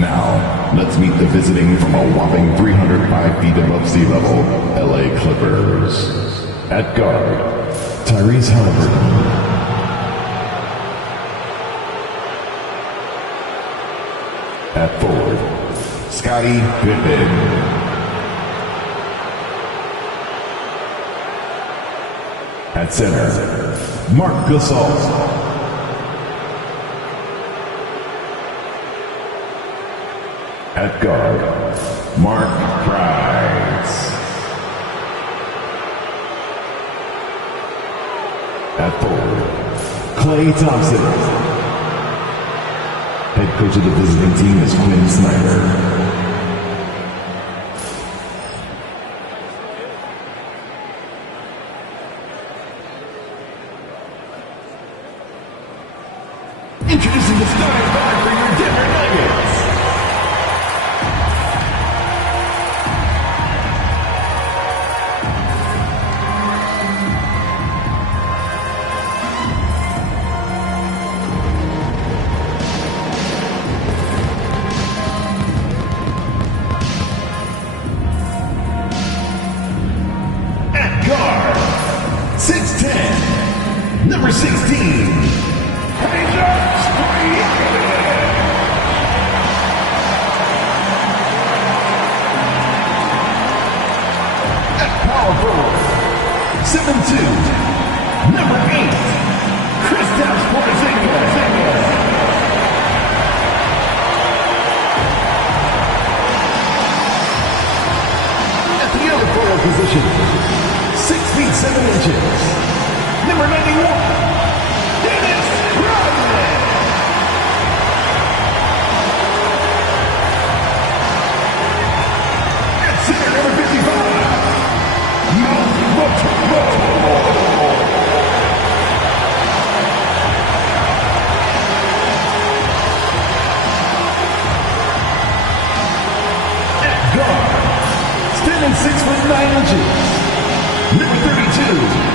Now, let's meet the visiting from a whopping 305 feet above sea level, LA Clippers. At guard, Tyrese Halliburton. At forward, Scottie Pippen. At center, Marc Gasol. At guard, Mark Price. At forward, Klay Thompson. Head coach of the visiting team is Quinn Snyder. Introducing the starting five for your Denver Nuggets. At guard, 6'10", number 16. Power forward, 7'2", number 8, Kristaps Porzingis. At the other forward position, 6 feet 7 inches, number 91. Number 55, at guard, standing 6'9", number 32,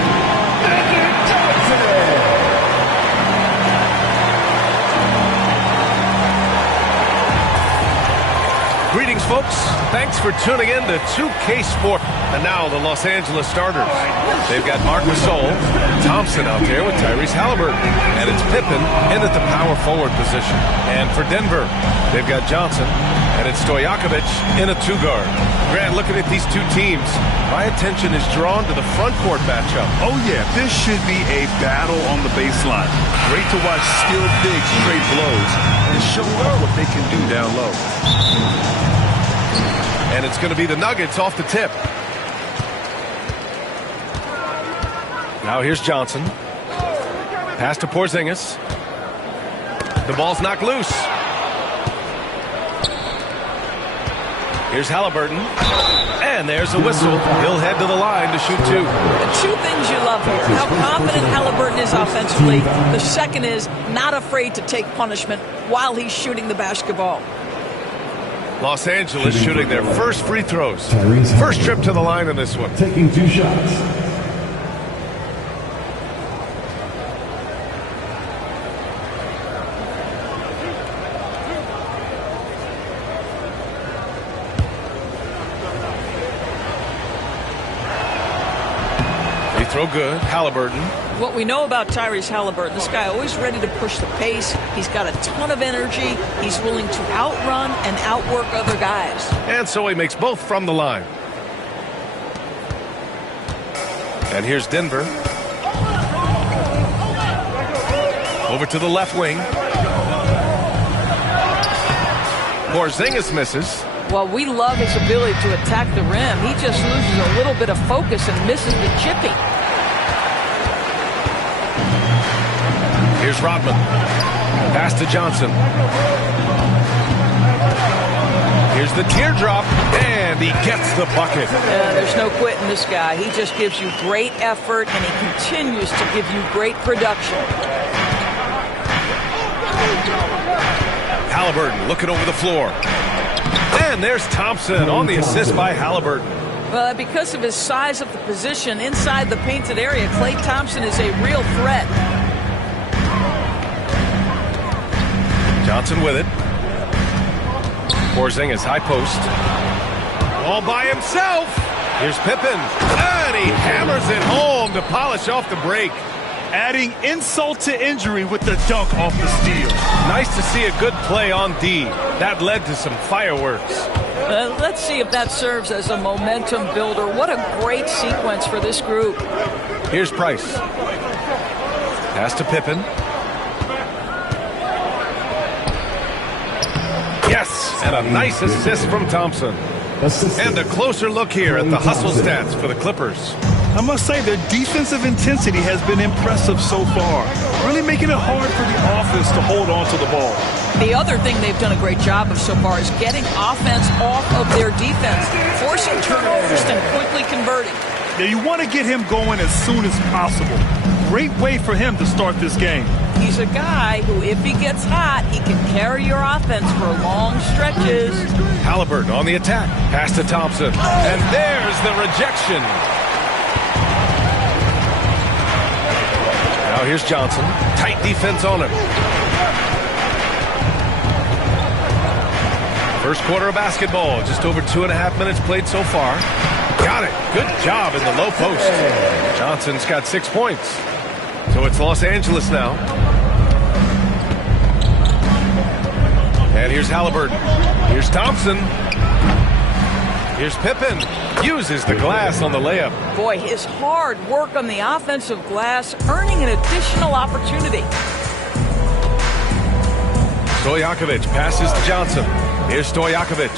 Greetings, folks. Thanks for tuning in to 2K Sport. And now the Los Angeles starters. They've got Marc Gasol, Thompson out there with Tyrese Halliburton. And it's Pippen in at the power forward position. And for Denver, they've got Johnson. And it's Stojakovic in a two-guard. Grant, looking at these two teams, my attention is drawn to the front court matchup. Oh, yeah. This should be a battle on the baseline. Great to watch skilled bigs trade blows and show off what they can do down low. And it's going to be the Nuggets off the tip. Now here's Johnson. Pass to Porzingis. The ball's knocked loose. Here's Halliburton. And there's a whistle. He'll head to the line to shoot two. The two things you love here, how confident Halliburton is offensively. The second is not afraid to take punishment while he's shooting the basketball. Los Angeles shooting their first free throws. First trip to the line in this one. Taking 2 shots. Free throw good. Halliburton. What we know about Tyrese Halliburton, this guy always ready to push the pace. He's got a ton of energy. He's willing to outrun and outwork other guys. And so he makes both from the line. And here's Denver. Over to the left wing. Porzingis misses. Well, we love his ability to attack the rim. He just loses a little bit of focus and misses the chipping. Here's Rodman. Pass to Johnson. Here's the teardrop, and he gets the bucket. There's no quitting this guy. He just gives you great effort, and he continues to give you great production. Halliburton looking over the floor. And there's Thompson on the assist by Halliburton. Well, because of his size of the position inside the painted area, Klay Thompson is a real threat. Johnson with it. Porzingis high post. All by himself. Here's Pippen. And he hammers it home to polish off the break. Adding insult to injury with the dunk off the steal. Nice to see a good play on D. That led to some fireworks. Let's see if that serves as a momentum builder. What a great sequence for this group. Here's Price. Pass to Pippen. Yes, and a nice assist from Thompson. And a closer look here at the hustle stats for the Clippers. I must say their defensive intensity has been impressive so far, really making it hard for the offense to hold on to the ball. The other thing they've done a great job of so far is getting offense off of their defense, forcing turnovers and quickly converting. Now you want to get him going as soon as possible. Great way for him to start this game. He's a guy who, if he gets hot, he can carry your offense for long stretches. Halliburton on the attack. Pass to Thompson. And there's the rejection. Now here's Johnson. Tight defense on him. First quarter of basketball. Just over 2.5 minutes played so far. Got it. Good job in the low post. Johnson's got 6 points. So it's Los Angeles now. And here's Halliburton. Here's Thompson. Here's Pippen. Uses the glass on the layup. Boy, his hard work on the offensive glass earning an additional opportunity. Stojakovic passes to Johnson. Here's Stojakovic.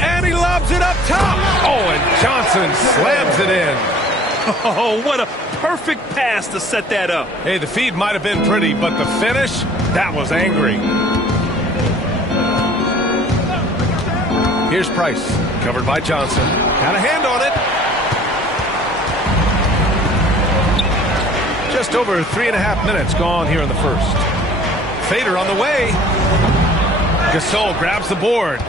And he lobs it up top. Oh, and Johnson slams it in. Oh, what a perfect pass to set that up. Hey, the feed might have been pretty, but the finish, that was angry. Here's Price, covered by Johnson. Got a hand on it. Just over 3.5 minutes gone here in the first. Fader on the way. Gasol grabs the board.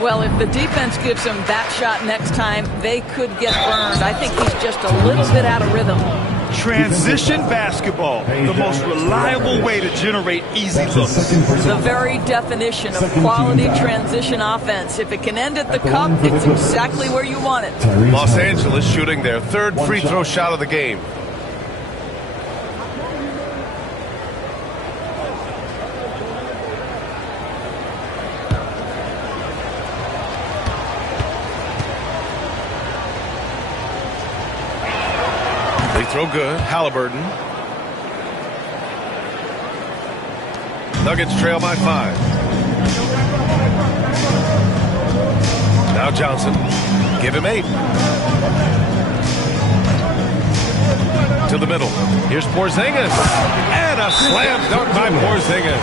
Well, if the defense gives him that shot next time, they could get burned. I think he's just a little bit out of rhythm. Transition basketball, the most reliable way to generate easy looks. The very definition of quality transition offense. If it can end at the cup, it's exactly where you want it. Los Angeles shooting their third free throw shot of the game. Throw good. Halliburton. Nuggets trail by 5. Now Johnson. Give him 8. To the middle. Here's Porzingis. And a slam dunk by Porzingis.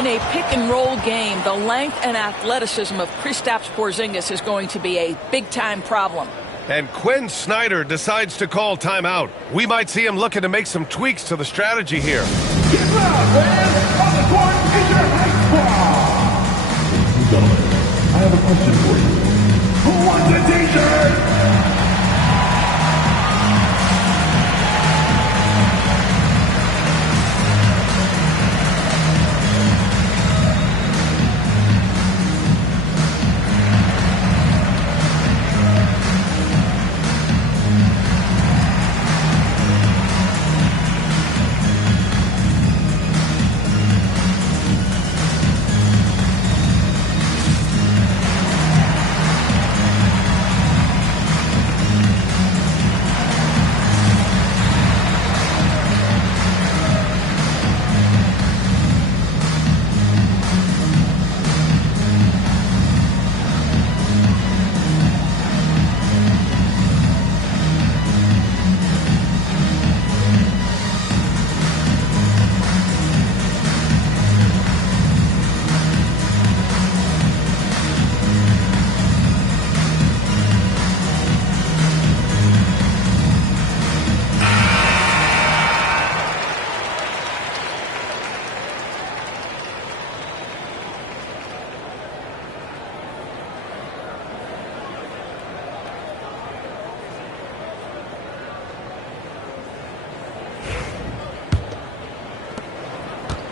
In a pick and roll game, the length and athleticism of Kristaps Porzingis is going to be a big time problem. And Quinn Snyder decides to call timeout. We might see him looking to make some tweaks to the strategy here. Get loud, man! On the court is your high squad! Gentlemen, I have a question for you. Who wants a t-shirt?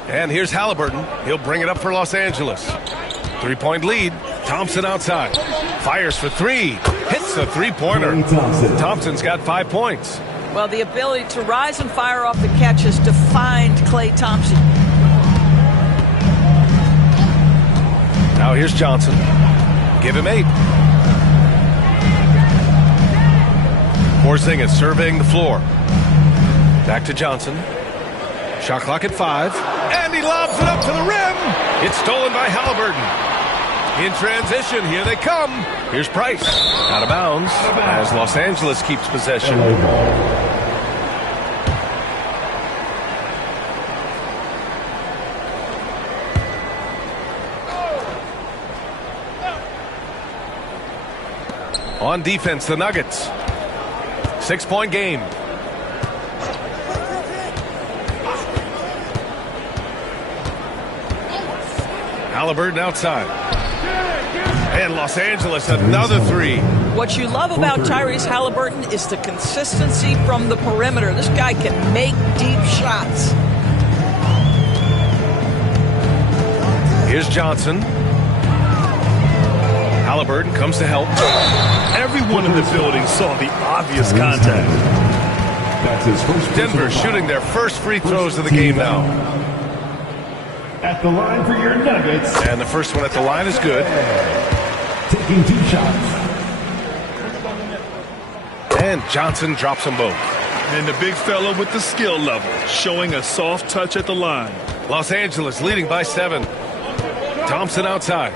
And here's Halliburton. He'll bring it up for Los Angeles. 3-point lead. Thompson outside. Fires for three. Hits a three-pointer. Thompson's got 5 points. Well, the ability to rise and fire off the catch has defined Klay Thompson. Now here's Johnson. Give him 8. Porzingis surveying the floor. Back to Johnson. Shot clock at 5. And he lobs it up to the rim. It's stolen by Halliburton. In transition, here they come. Here's Price. Out of bounds as Los Angeles keeps possession. On defense, the Nuggets. 6-point game. Halliburton outside. And Los Angeles, another 3. What you love about Tyrese Halliburton is the consistency from the perimeter. This guy can make deep shots. Here's Johnson. Halliburton comes to help. Everyone in the building saw the obvious contact. That's his first. Denver shooting their first free throws of the game now. At the line for your Nuggets. And the first one at the line is good. Taking 2 shots. And Johnson drops them both. And the big fella with the skill level, showing a soft touch at the line. Los Angeles leading by 7. Thompson outside.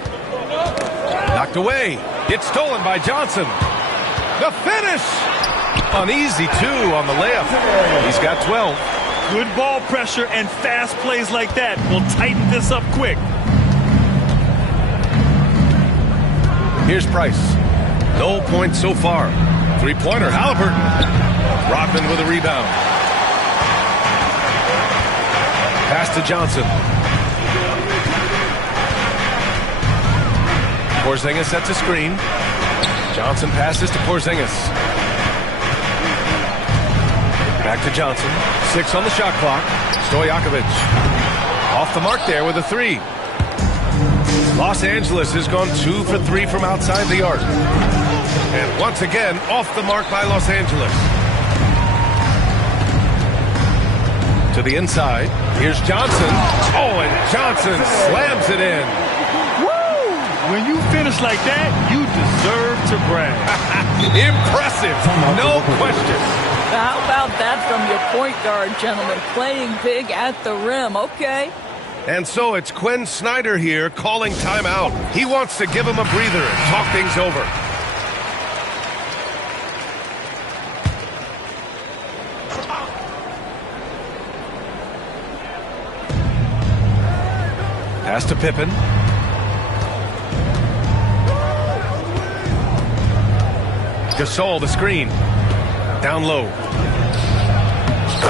Knocked away. It's stolen by Johnson. The finish. An easy 2 on the layup. He's got 12. Good ball pressure and fast plays like that will tighten this up quick. Here's Price. No points so far. 3-pointer, Halliburton. Rodman with a rebound. Pass to Johnson. Porzingis sets a screen. Johnson passes to Porzingis. Back to Johnson. 6 on the shot clock. Stojakovic. Off the mark there with a 3. Los Angeles has gone 2 for 3 from outside the arc. And once again, off the mark by Los Angeles. To the inside. Here's Johnson. Oh, and Johnson slams it in. Woo! When you finish like that, you deserve to brag. Impressive. No question. How about that from your point guard, gentlemen? Playing big at the rim. Okay. And so it's Quinn Snyder here calling timeout. He wants to give him a breather and talk things over. Pass to Pippen. Gasol, the screen. Down low.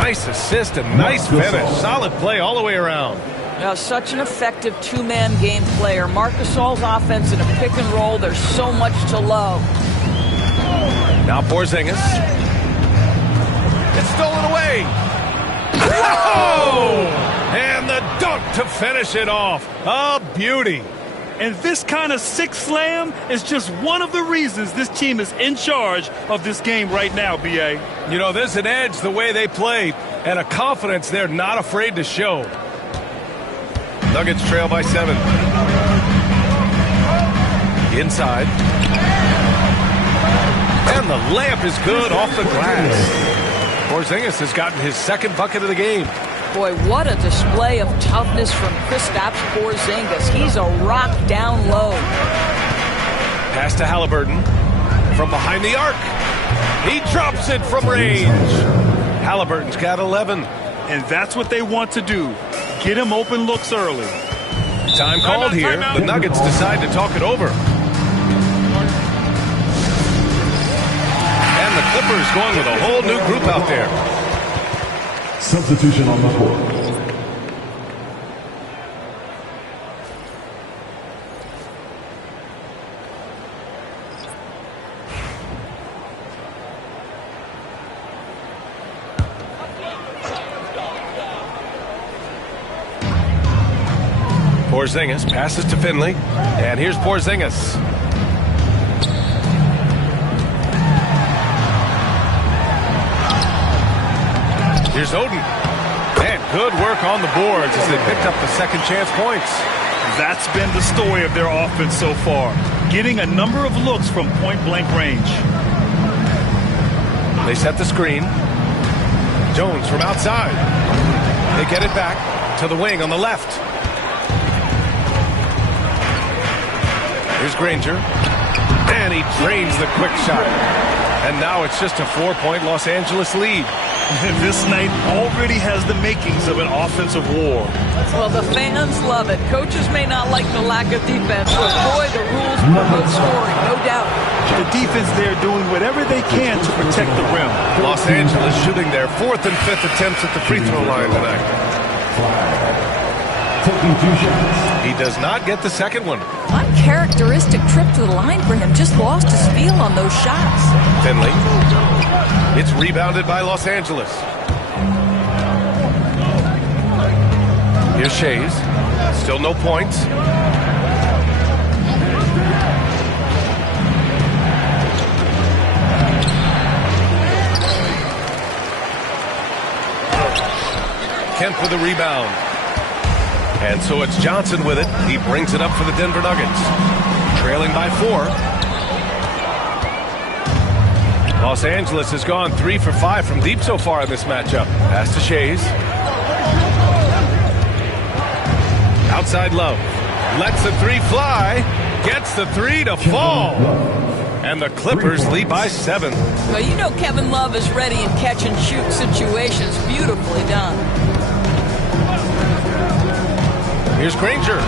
Nice assist and nice finish. Solid play all the way around. Now, such an effective two-man game player. Marc Gasol's offense in a pick and roll, there's so much to love. Now Porzingis. It's stolen away. Oh! And the dunk to finish it off. A beauty. And this kind of sick slam is just one of the reasons this team is in charge of this game right now, B.A. You know, there's an edge the way they play and a confidence they're not afraid to show. Nuggets trail by 7. Inside. And the layup is good off the glass. Porzingis has gotten his second bucket of the game. Boy, what a display of toughness from Kristaps Porzingis. He's a rock down low. Pass to Halliburton from behind the arc. He drops it from range. Halliburton's got 11. And that's what they want to do. Get him open looks early. Time called here. The Nuggets decide to talk it over. And the Clippers going with a whole new group out there. Substitution on the court. Porzingis passes to Finley. And here's Porzingis. Here's Oden. And good work on the boards as they picked up the second chance points. That's been the story of their offense so far. Getting a number of looks from point-blank range. They set the screen. Jones from outside. They get it back to the wing on the left. Here's Granger. And he drains the quick shot. And now it's just a 4-point Los Angeles lead. This night already has the makings of an offensive war. Well, the fans love it. Coaches may not like the lack of defense, but boy, the rules promote scoring, no doubt. The defense there doing whatever they can to protect the rim. Los Angeles shooting their 4th and 5th attempts at the free throw line tonight. Taking 2 shots. He does not get the second one. Uncharacteristic trip to the line for him. Just lost his feel on those shots. Finley. It's rebounded by Los Angeles. Here's Shays. Still no points. Kemp with a rebound. And so it's Johnson with it. He brings it up for the Denver Nuggets. Trailing by 4. Los Angeles has gone 3 for 5 from deep so far in this matchup. Pass to Shays. Outside Love. Lets the 3 fly. Gets the 3 to fall. And the Clippers lead by 7. Well, you know Kevin Love is ready in catch-and-shoot situations. Beautifully done. Here's Granger.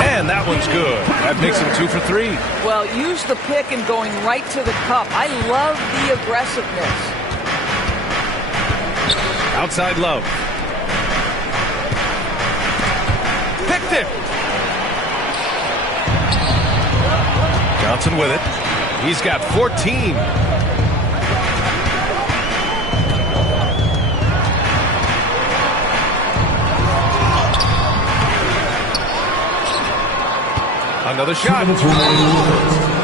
And that one's good. That makes him 2 for 3. Well, use the pick and going right to the cup. I love the aggressiveness. Outside Love. Picked it. Johnson with it. He's got 14. Another shot.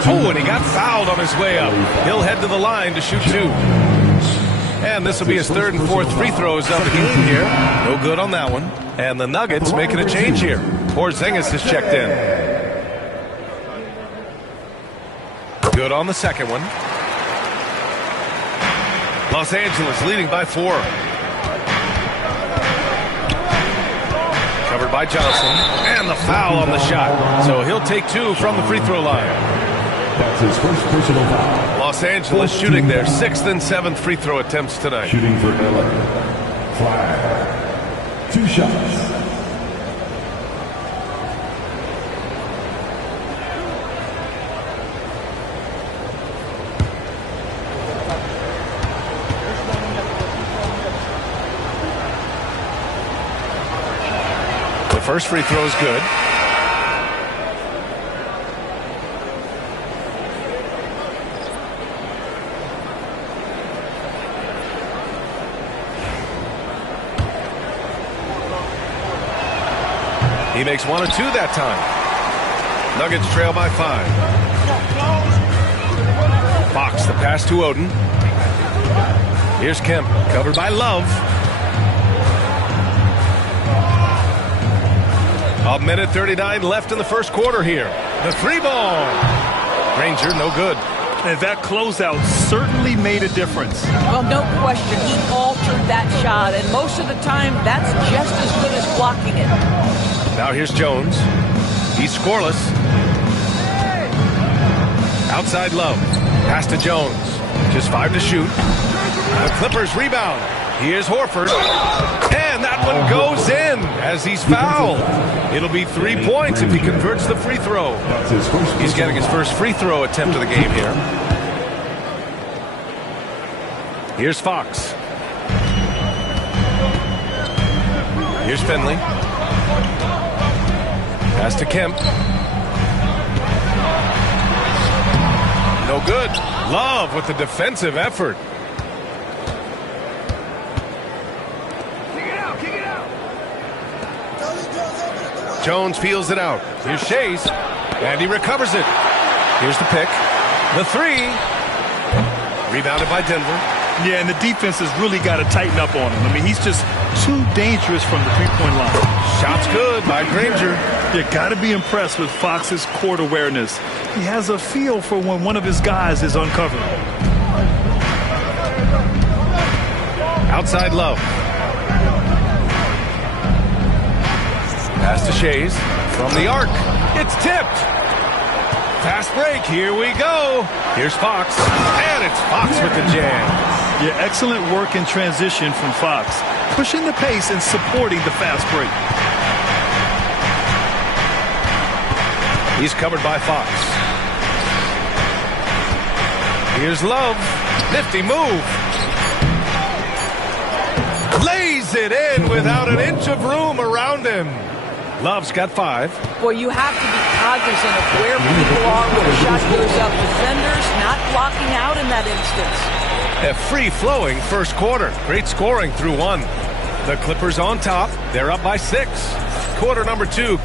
Oh, and he got fouled on his way up. He'll head to the line to shoot 2. And this will be his 3rd and 4th free throws of the game here. No good on that one. And the Nuggets making a change here. Porzingis has checked in. Good on the second one. Los Angeles leading by 4. Covered by Johnson. And the foul on the shot. So he'll take 2 from the free throw line. That's his first personal foul. Los Angeles shooting their 6th and 7th free throw attempts tonight. Shooting for LA. Flag. 2 shots. The first free throw is good. He makes 1 or 2 that time. Nuggets trail by 5. Fox, the pass to Oden. Here's Kemp, covered by Love. A minute 39 left in the first quarter here. The 3 ball. Granger, no good. And that closeout certainly made a difference. Well, no question. He altered that shot, and most of the time, that's just as good as blocking it. Now here's Jones. He's scoreless. Outside Love. Pass to Jones. Just 5 to shoot. The Clippers rebound. Here's Horford. And that one goes in as he's fouled. It'll be 3 points if he converts the free throw. He's getting his first free throw attempt of the game here. Here's Fox. Here's Finley. Pass to Kemp. No good. Love with the defensive effort. Jones feels it out. Here's Shays, and he recovers it. Here's the pick. The three. Rebounded by Denver. Yeah, and the defense has really got to tighten up on him. I mean, he's just too dangerous from the three-point line. Shot's good by Granger. You got to be impressed with Fox's court awareness. He has a feel for when one of his guys is uncovered. Outside Love. Pass to Shays from the arc. It's tipped. Fast break. Here we go. Here's Fox. And it's Fox with the jam. Yeah, excellent work in transition from Fox. Pushing the pace and supporting the fast break. He's covered by Fox. Here's Love. Nifty move. Lays it in without an inch of room around him. Love's got 5. Boy, you have to be cognizant of where people are when a shot goes up. Defenders not blocking out in that instance. A free-flowing first quarter. Great scoring through 1. The Clippers on top. They're up by 6. Quarter number 2.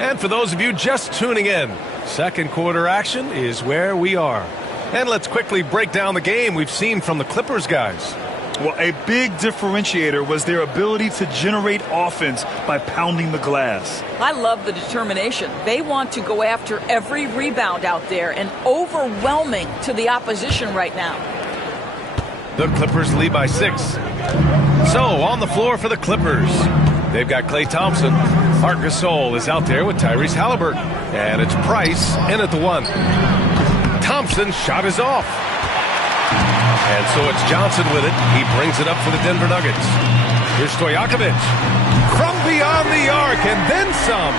And for those of you just tuning in, second quarter action is where we are. And let's quickly break down the game we've seen from the Clippers guys. Well, a big differentiator was their ability to generate offense by pounding the glass. I love the determination. They want to go after every rebound out there and overwhelming to the opposition right now. The Clippers lead by 6. So on the floor for the Clippers, they've got Klay Thompson. Marc Gasol is out there with Tyrese Halliburton. And it's Price in at the 1. Thompson's shot is off. And so it's Johnson with it. He brings it up for the Denver Nuggets. Here's Stojakovic from beyond the arc and then some.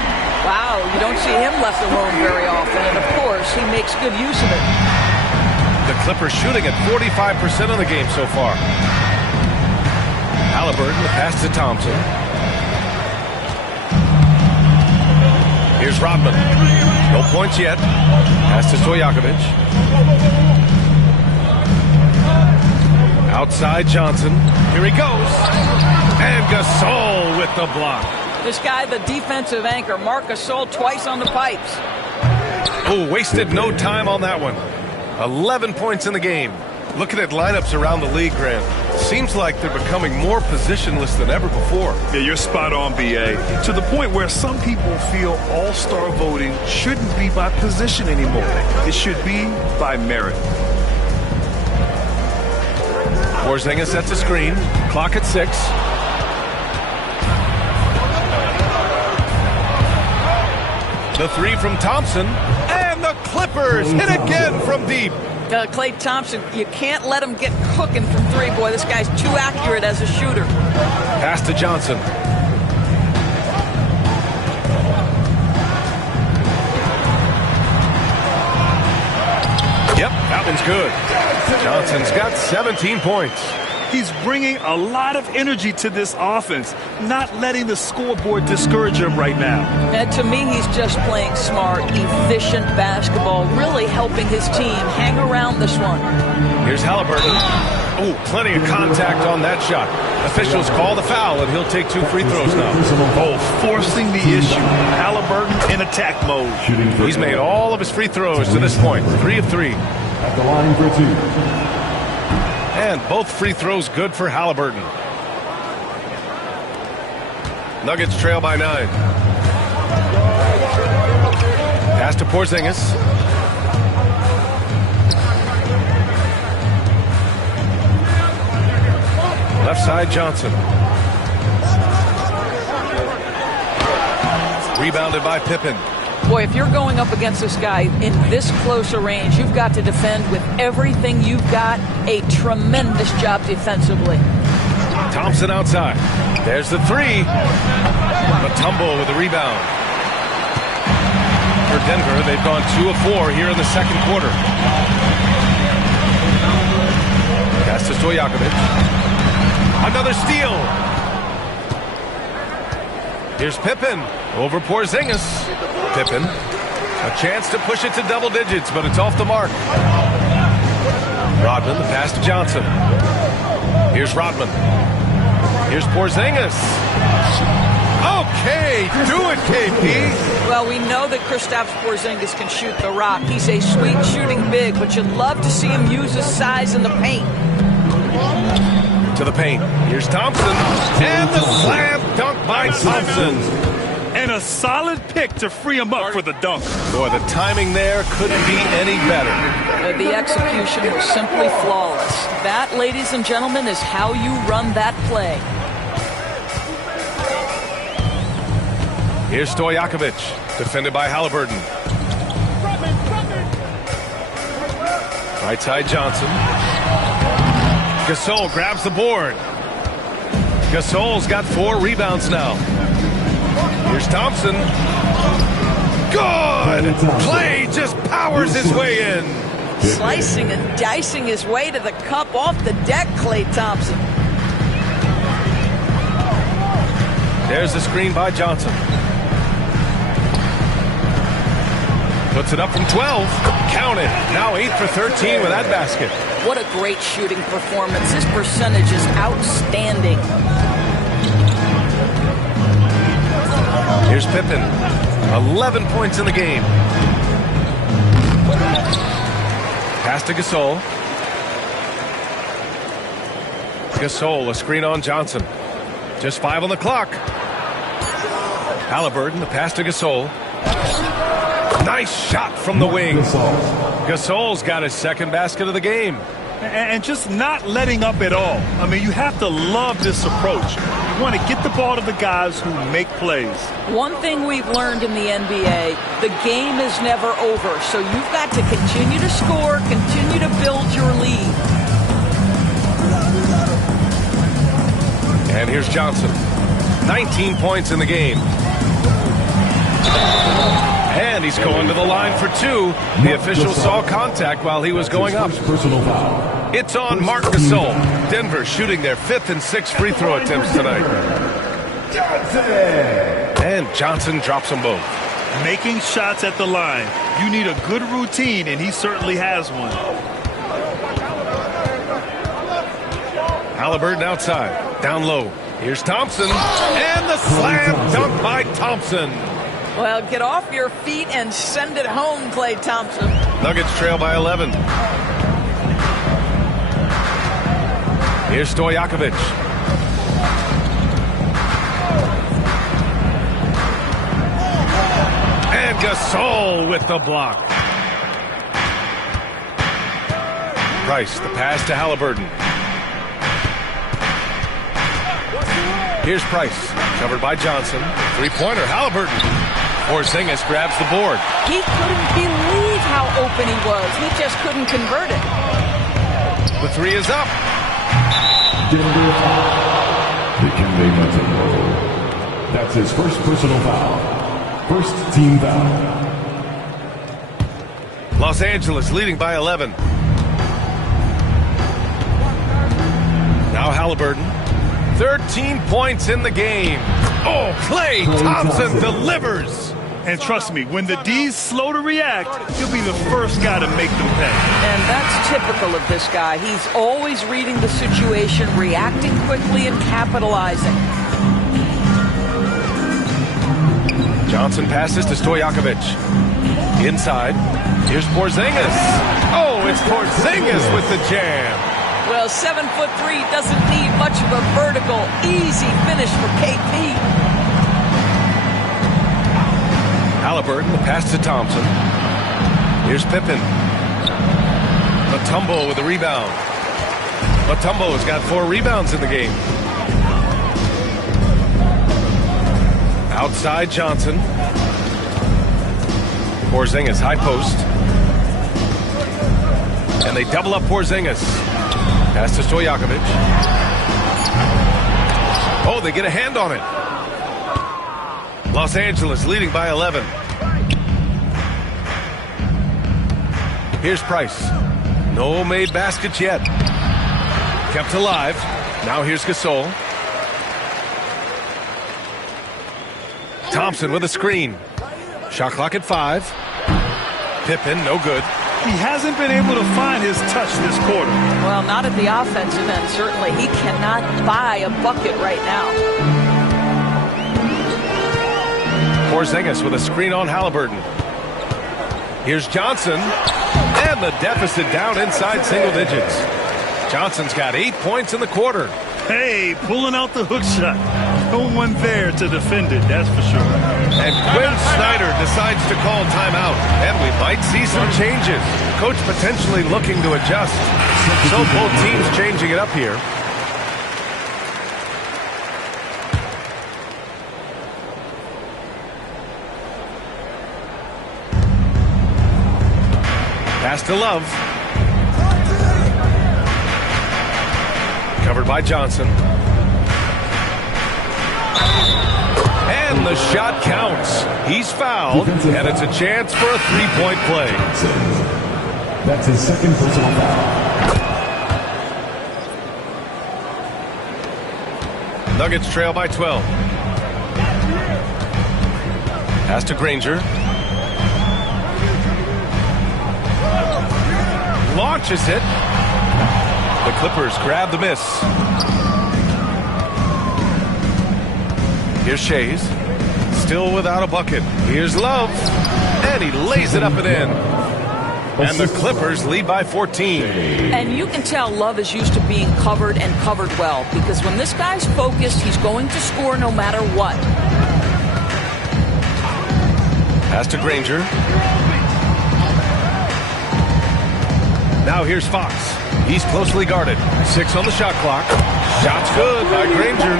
Wow, you don't see him left alone very often. And, of course, he makes good use of it. The Clippers shooting at 45% of the game so far. Halliburton, the pass to Thompson. Here's Rodman. No points yet. Pass to Stojakovic. Outside Johnson. Here he goes. And Gasol with the block. This guy, the defensive anchor, Marc Gasol, twice on the pipes. Oh, wasted no time on that one. 11 points in the game. Looking at lineups around the league, Grant, seems like they're becoming more positionless than ever before. Yeah, you're spot on, B.A. To the point where some people feel all-star voting shouldn't be by position anymore. It should be by merit. Porzingis sets a screen. Clock at 6. The 3 from Thompson. And the Clippers hit again from deep. Klay Thompson, you can't let him get cooking from 3. Boy, this guy's too accurate as a shooter. Pass to Johnson. Yep, that one's good. Johnson's got 17 points. He's bringing a lot of energy to this offense, not letting the scoreboard discourage him right now. And to me, he's just playing smart, efficient basketball, really helping his team hang around this one. Here's Halliburton. Oh, plenty of contact on that shot. Officials call the foul, and he'll take 2 free throws now. Oh, forcing the issue. Halliburton in attack mode. He's made all of his free throws to this point. 3 of 3. At the line for 2. And both free throws good for Halliburton. Nuggets trail by 9. Pass to Porzingis. Left side Johnson. Rebounded by Pippen. Boy, if you're going up against this guy in this close a range, you've got to defend with everything you've got. A tremendous job defensively. Thompson outside. There's the 3. Mutombo with the rebound. For Denver, they've gone 2 of 4 here in the second quarter. Pass to Stojakovic. Another steal. Here's Pippen over Porzingis. Pippen, a chance to push it to double digits, but it's off the mark. Rodman, the pass to Johnson. Here's Rodman. Here's Porzingis. Okay, do it, KP. Well, we know that Kristaps Porzingis can shoot the rock. He's a sweet shooting big, but you'd love to see him use his size in the paint. To the paint. Here's Thompson. And the slam dunk by Thompson. And a solid pick to free him up for the dunk. Boy, the timing there couldn't be any better. The execution was simply flawless. That, ladies and gentlemen, is how you run that play. Here's Stojakovic, defended by Halliburton. Right side Johnson. Gasol grabs the board. Gasol's got 4 rebounds now. Here's Thompson. Good! Clay just powers his way in. Slicing and dicing his way to the cup off the deck, Klay Thompson. There's the screen by Johnson. Puts it up from 12. Count it. Now 8 for 13 with that basket. What a great shooting performance. His percentage is outstanding. Here's Pippen. 11 points in the game. Pass to Gasol. Gasol, a screen on Johnson. Just 5 on the clock. Halliburton, the pass to Gasol. Nice shot from the wing. Gasol's got his second basket of the game. And just not letting up at all. I mean, you have to love this approach. You want to get the ball to the guys who make plays. One thing we've learned in the NBA, the game is never over. So you've got to continue to score, continue to build your lead. And here's Johnson. 19 points in the game. And he's going to the line for 2. The official saw contact while he was going up. Personal foul. It's on Marc Gasol. Denver shooting their 5th and 6th free throw attempts tonight. And Johnson drops them both. Making shots at the line. You need a good routine, and he certainly has one. Halliburton outside. Down low. Here's Thompson. And the slam dunk by Thompson. Well, get off your feet and send it home, Klay Thompson. Nuggets trail by 11. Here's Stojakovic. And Gasol with the block. Price, the pass to Halliburton. Here's Price, covered by Johnson. Three-pointer, Halliburton. Porzingis grabs the board. He couldn't believe how open he was. He just couldn't convert it. The 3 is up. Dikembe Mutombo. That's his first personal foul. First team foul. Los Angeles leading by 11. Now Halliburton. 13 points in the game. Oh, Klay Thompson delivers. And trust me, when the D's slow to react, he'll be the first guy to make them pay. And that's typical of this guy. He's always reading the situation, reacting quickly, and capitalizing. Johnson passes to Stojakovic. Inside. Here's Porzingis. Oh, it's Porzingis with the jam. Well, 7'3" doesn't need much of a vertical, easy finish for KP. Halliburton, the pass to Thompson. Here's Pippen. Mutombo with the rebound. Mutombo has got 4 rebounds in the game. Outside Johnson. Porzingis, high post. And they double up Porzingis. Pass to Stojakovic. Oh, they get a hand on it. Los Angeles leading by 11. Here's Price. No made baskets yet. Kept alive. Now here's Gasol. Thompson with a screen. Shot clock at 5. Pippen, no good. He hasn't been able to find his touch this quarter. Well, not at the offensive end, certainly. He cannot buy a bucket right now. Porzingis with a screen on Halliburton. Here's Johnson. And the deficit down inside single digits. Johnson's got 8 points in the quarter. Hey, pulling out the hook shot. No one there to defend it, that's for sure. And Quinn Snyder decides to call timeout. And we might see some changes. Coach potentially looking to adjust. So both teams changing it up here. Pass to Love. Covered by Johnson. And the shot counts. He's fouled, and it's a chance for a three-point play. That's his second personal foul. Nuggets trail by 12. Pass to Granger. Launches it. The Clippers grab the miss. Here's Shays. Still without a bucket. Here's Love. And he lays it up and in. And the Clippers lead by 14. And you can tell Love is used to being covered and covered well, because when this guy's focused, he's going to score no matter what. Pass to Granger. Now here's Fox. He's closely guarded. 6 on the shot clock. Shot's good by Granger.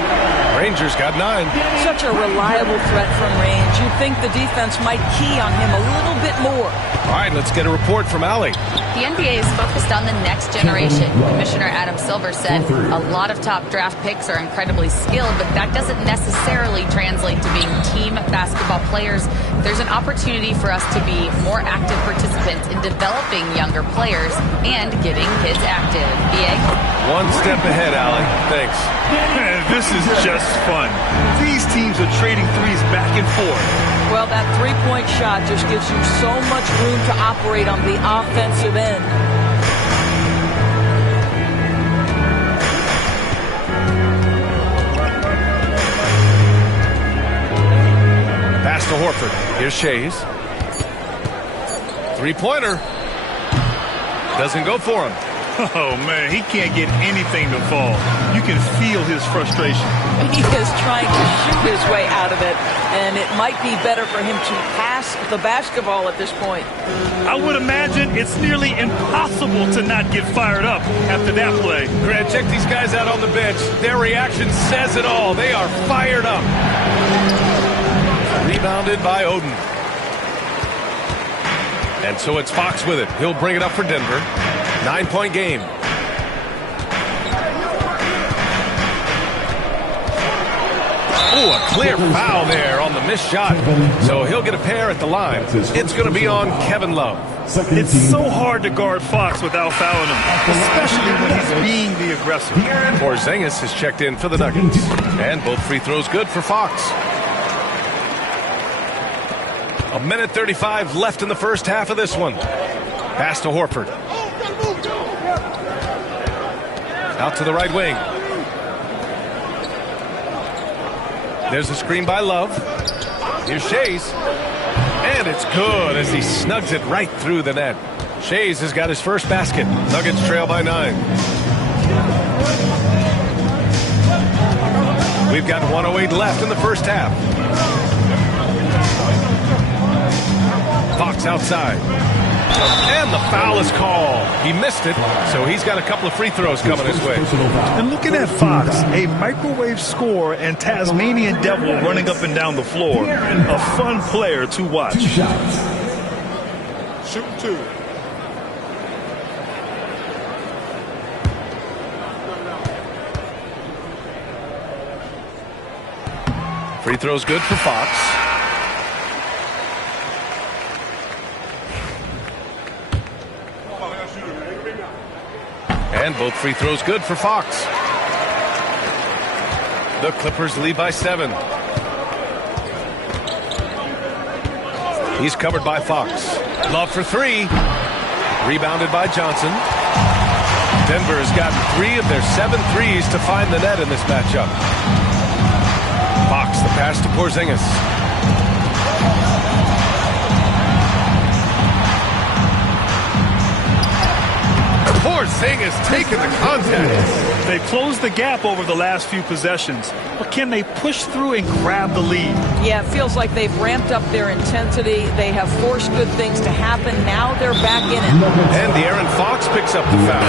Granger's got 9. Such a reliable threat from range. You'd think the defense might key on him a little bit more. All right, let's get a report from Allie. The NBA is focused on the next generation. Commissioner Adam Silver said a lot of top draft picks are incredibly skilled, but that doesn't necessarily translate to being team basketball players. There's an opportunity for us to be more active participants in developing younger players and getting kids active. BA? One step ahead, Allie. Thanks. Man, this is just fun. These teams are trading threes back and forth. Well, that three-point shot just gives you so much room to operate on the offensive end. Pass to Horford. Here's Shays. Three-pointer. Doesn't go for him. Oh, man, he can't get anything to fall. You can feel his frustration. He is trying to shoot his way out of it, and it might be better for him to pass the basketball at this point. I would imagine it's nearly impossible to not get fired up after that play. Grant, check these guys out on the bench. Their reaction says it all. They are fired up. Rebounded by Oden. And so it's Fox with it. He'll bring it up for Denver. 9-point game. Oh, a clear foul there on the missed shot. So he'll get a pair at the line. It's going to be on Kevin Love. It's so hard to guard Fox without fouling him, especially when he's being the aggressor. Porzingis has checked in for the Nuggets. And both free throws good for Fox. 1:35 left in the first half of this one. Pass to Horford. Out to the right wing. There's a screen by Love. Here's Shays. And it's good as he snugs it right through the net. Shays has got his first basket. Nuggets trail by 9. We've got 1:08 left in the first half. Fox outside. And the foul is called. He missed it, so he's got a couple of free throws coming his way. And looking at Fox, a microwave scorer and Tasmanian devil running up and down the floor. A fun player to watch. 2 shots. Shoot 2. Free throws good for Fox. And both free throws good for Fox. The Clippers lead by 7. He's covered by Fox. Love for 3. Rebounded by Johnson. Denver has gotten 3 of their 7 threes to find the net in this matchup. Fox, the pass to Porzingis. Porzingis taking the contact. They've closed the gap over the last few possessions, but can they push through and grab the lead? Yeah, it feels like they've ramped up their intensity. They have forced good things to happen. Now they're back in it. And De'Aaron Fox picks up the foul.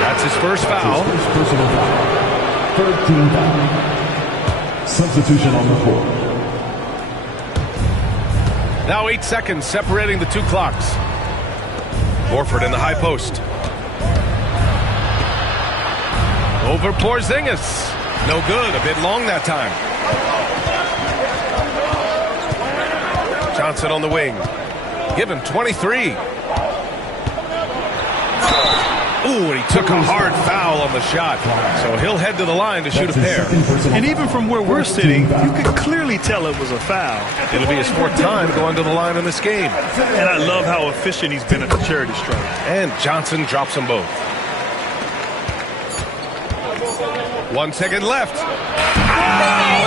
That's his first foul. His first personal foul. Third team foul. Substitution on the court. Now 8 seconds separating the 2 clocks. Horford in the high post. Over Porzingis. No good. A bit long that time. Johnson on the wing. Give him 23. Ooh, and he took a hard foul on the shot. So he'll head to the line to shoot a pair. And even from where we're sitting, you could clearly tell it was a foul. It'll be his 4th time going to the line in this game. And I love how efficient he's been at the charity stripe. And Johnson drops them both. 1 second left. Oh,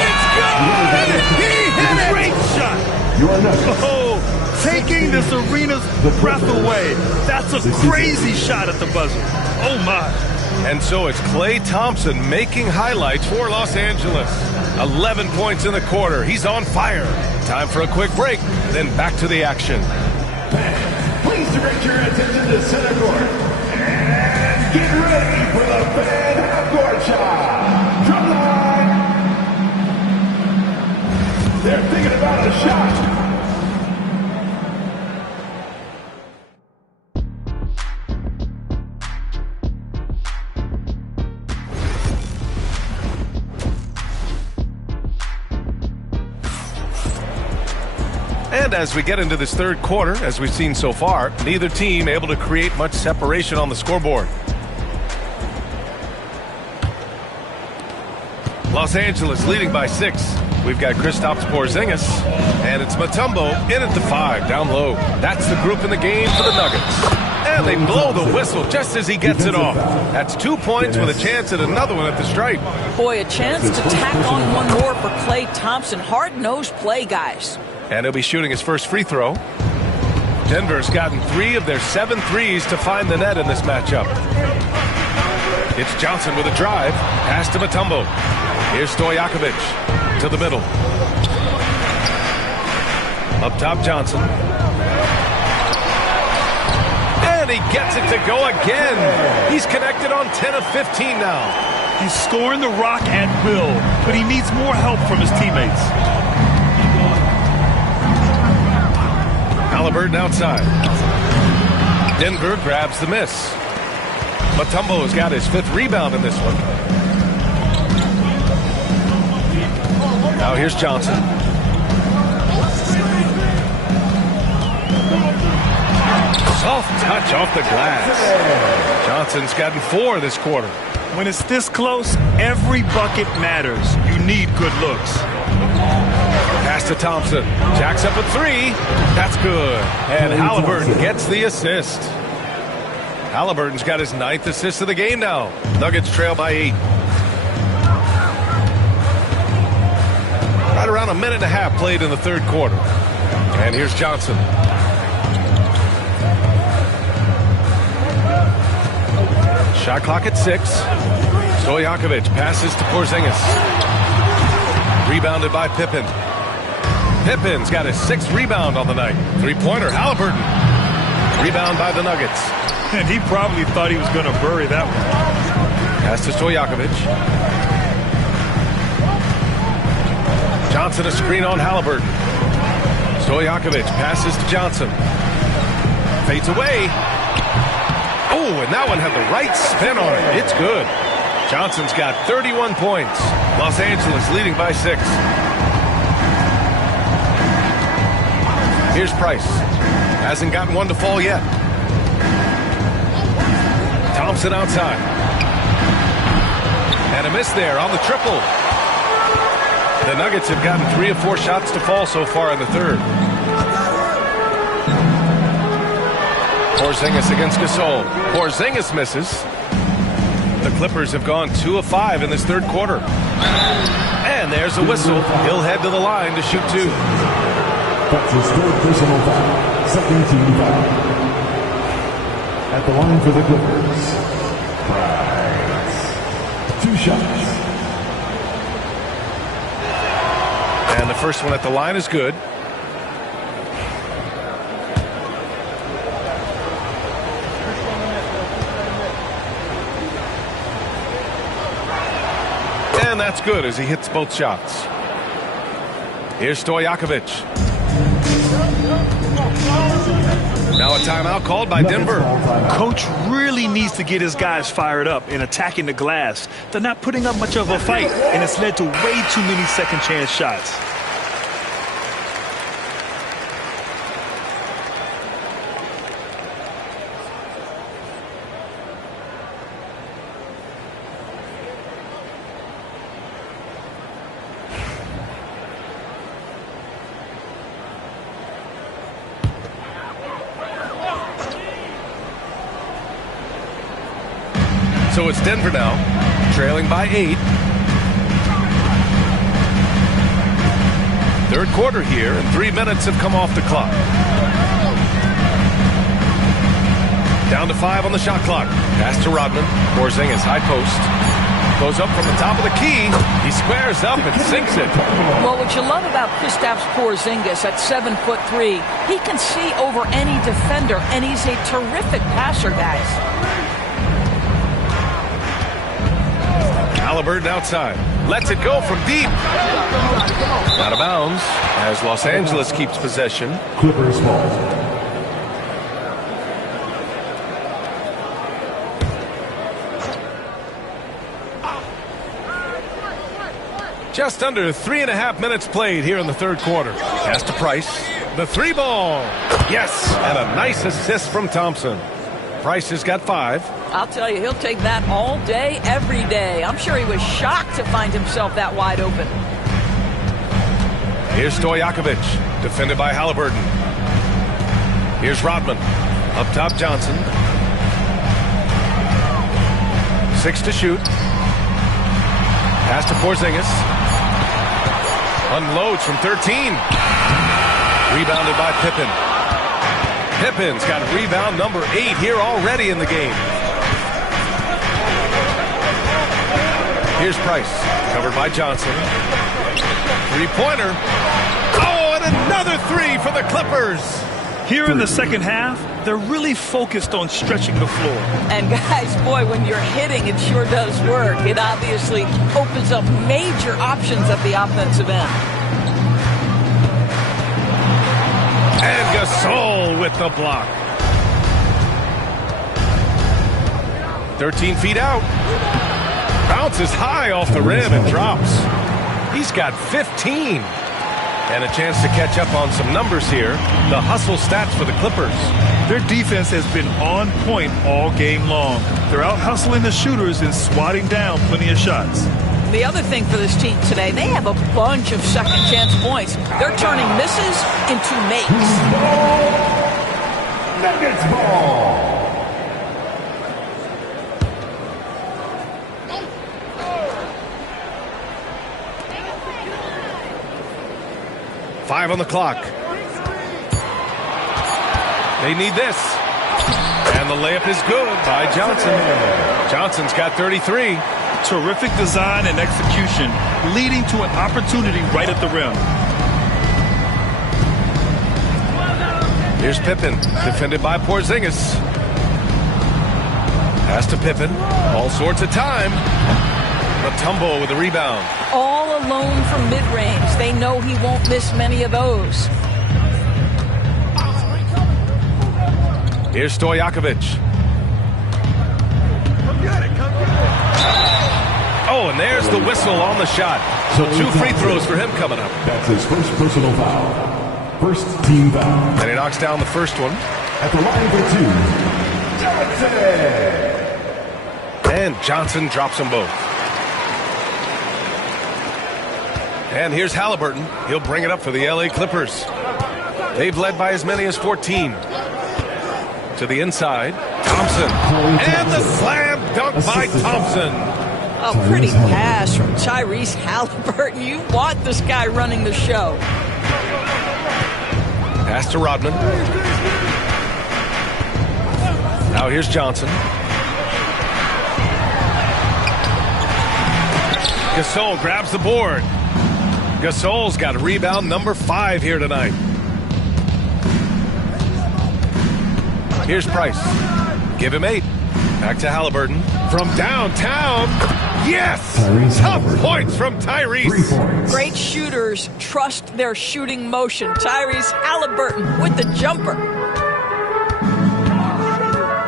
it's good! He hit it! Great shot! Oh, taking this arena's breath away. That's a crazy shot at the buzzer. Oh, my. And so it's Klay Thompson making highlights for Los Angeles. 11 points in the quarter. He's on fire. Time for a quick break, then back to the action. Please direct your attention to center court. And get ready for the fan half-court shot. Drum line. They're thinking about a shot. And as we get into this 3rd quarter, as we've seen so far, neither team able to create much separation on the scoreboard. Los Angeles leading by 6. We've got Kristaps Porzingis, and it's Mutombo in at the 5, down low. That's the group in the game for the Nuggets. And they blow the whistle just as he gets it off. That's 2 points with a chance at another one at the stripe. Boy, a chance to tack on one more for Klay Thompson. Hard-nosed play, guys. And he'll be shooting his first free throw. Denver's gotten 3 of their 7 threes to find the net in this matchup. It's Johnson with a drive. Pass to Mutombo. Here's Stojakovic to the middle. Up top, Johnson. And he gets it to go again. He's connected on 10 of 15 now. He's scoring the rock at will, but he needs more help from his teammates. Halliburton outside. Denver grabs the miss. Mutombo's got his 5th rebound in this one. Now here's Johnson. Soft touch off the glass. Johnson's gotten 4 this quarter. When it's this close, every bucket matters. You need good looks. Pass to Thompson. Jacks up a 3. That's good. And Halliburton gets the assist. Halliburton's got his 9th assist of the game now. Nuggets trail by 8. Right around a minute and a half played in the 3rd quarter. And here's Johnson. Shot clock at 6. Stojakovic passes to Porzingis. Rebounded by Pippen. Pippen's got his 6th rebound on the night. 3-pointer, Halliburton. Rebound by the Nuggets. And he probably thought he was going to bury that one. Pass to Stojakovic. Johnson a screen on Halliburton. Stojakovic passes to Johnson. Fades away. Oh, and that one had the right spin on it. It's good. Johnson's got 31 points. Los Angeles leading by 6. Here's Price. Hasn't gotten one to fall yet. Thompson outside. And a miss there on the triple. The Nuggets have gotten 3 of 4 shots to fall so far in the 3rd. Porzingis against Gasol. Porzingis misses. The Clippers have gone 2 of 5 in this third quarter. And there's a whistle. He'll head to the line to shoot 2. That's his third personal foul. Second team foul. At the line for the Clippers, Price. 2 shots. And the first one at the line is good. And that's good as he hits both shots. Here's Stojakovic. Now a timeout called by Denver. Coach really needs to get his guys fired up in attacking the glass. They're not putting up much of a fight, and it's led to way too many second chance shots. So it's Denver now, trailing by 8. Third quarter here, and 3 minutes have come off the clock. Down to 5 on the shot clock. Pass to Rodman. Porzingis, high post. Goes up from the top of the key. He squares up and sinks it. Well, what you love about Kristaps Porzingis at 7'3", he can see over any defender, and he's a terrific passer, guys. Halliburton outside. Lets it go from deep. Out of bounds as Los Angeles keeps possession. Clippers ball. Just under 3.5 minutes played here in the third quarter. Pass to Price. The 3 ball. Yes, and a nice assist from Thompson. Price has got 5. I'll tell you, he'll take that all day, every day. I'm sure he was shocked to find himself that wide open. Here's Stojakovic, defended by Halliburton. Here's Rodman. Up top, Johnson. 6 to shoot. Pass to Porzingis. Unloads from 13. Rebounded by Pippen. Pippen's got rebound number 8 here already in the game. Here's Price, covered by Johnson. 3-pointer. Oh, and another 3 for the Clippers. Here in the second half, they're really focused on stretching the floor. And guys, boy, when you're hitting, it sure does work. It obviously opens up major options at the offensive end. And Gasol with the block. 13 feet out. Bounces high off the rim and drops. He's got 15. And a chance to catch up on some numbers here. The hustle stats for the Clippers. Their defense has been on point all game long. They're out hustling the shooters and swatting down plenty of shots. The other thing for this team today, they have a bunch of second chance points. They're turning misses into makes. Nuggets ball. Five on the clock. They need this. And the layup is good by Johnson. Johnson's got 33. Terrific design and execution, leading to an opportunity right at the rim. Here's Pippen, defended by Porzingis. Pass to Pippen. All sorts of time. Mutombo with the rebound. All alone from mid-range. They know he won't miss many of those. Here's Stojakovic. Oh, and there's the whistle on the shot. So 2 free throws for him coming up. That's his first personal foul. First team foul. And he knocks down the first one. At the line for 2, Johnson. And Johnson drops them both. And here's Halliburton. He'll bring it up for the LA Clippers. They've led by as many as 14. To the inside. Thompson. And the slam dunk by Thompson. A pretty pass from Tyrese Halliburton. You want this guy running the show. Pass to Rodman. Now here's Johnson. Gasol grabs the board. Gasol's got rebound number 5 here tonight. Here's Price. Give him 8. Back to Halliburton. From downtown. Yes! Tough points from Tyrese. Great shooters trust their shooting motion. Tyrese Halliburton with the jumper.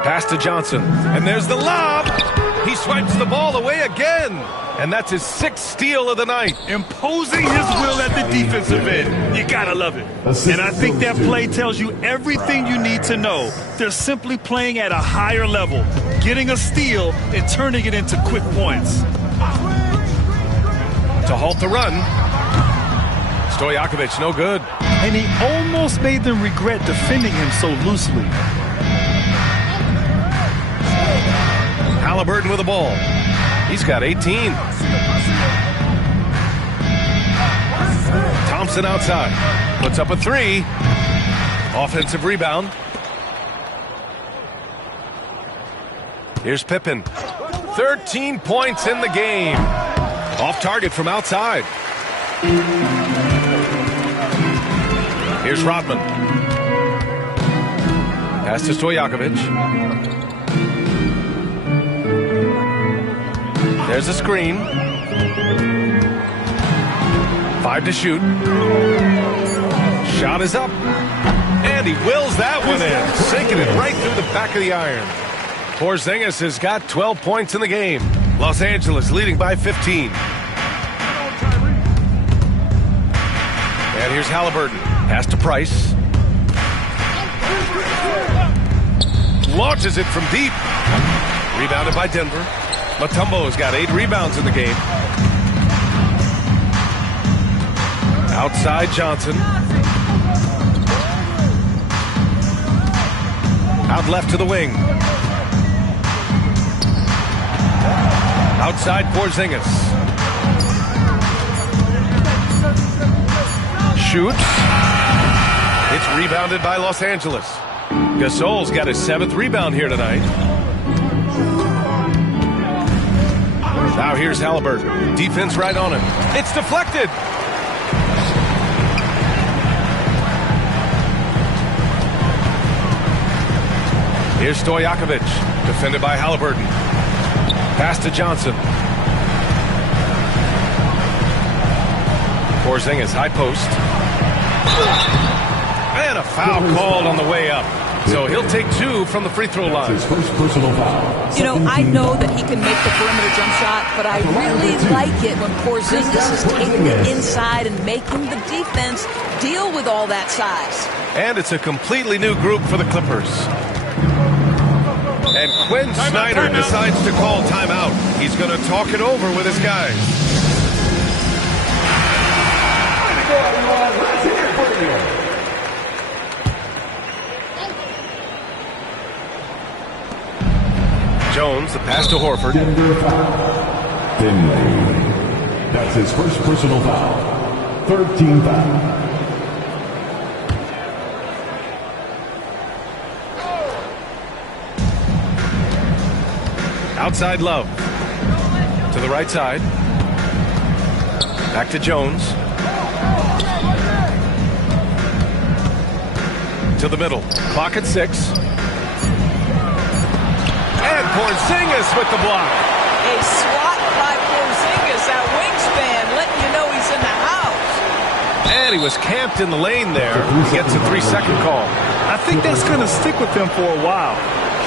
Pass to Johnson. And there's the lob. He swipes the ball away again. And that's his 6th steal of the night. Imposing his will at the defensive end. You gotta love it. And I think that play tells you everything you need to know. They're simply playing at a higher level, getting a steal and turning it into quick points. To halt the run. Stojakovic, no good. And he almost made them regret defending him so loosely. Halliburton with the ball. He's got 18. Thompson outside. Puts up a 3. Offensive rebound. Here's Pippen. 13 points in the game. Off target from outside. Here's Rodman. Pass to Stojakovic. There's a screen. 5 to shoot. Shot is up. And he wills that one in. Sinking it right through the back of the iron. Porzingis has got 12 points in the game. Los Angeles leading by 15. And here's Halliburton. Pass to Price. Launches it from deep. Rebounded by Denver. Mutombo's got 8 rebounds in the game. Outside Johnson. Out left to the wing. Outside Porzingis. Shoots. It's rebounded by Los Angeles. Gasol's got his 7th rebound here tonight. Now here's Halliburton. Defense right on him. It's deflected. Here's Stojakovic. Defended by Halliburton. Pass to Johnson. Porzingis, high post. And a foul called on the way up. So he'll take 2 from the free throw line. His first personal foul. You know, I know that he can make the perimeter jump shot, but I really like it when Porzingis is taking it inside and making the defense deal with all that size. And it's a completely new group for the Clippers. And Quinn Snyder decides to call timeout. He's going to talk it over with his guys. Jones, the pass to Horford. Finley. That's his first personal foul. 13 foul. Outside Love. To the right side. Back to Jones. To the middle. Clock at 6. And Porzingis with the block. A swat by Porzingis, that wingspan, letting you know he's in the house. And he was camped in the lane there. He gets a 3-second call. I think that's going to stick with them for a while.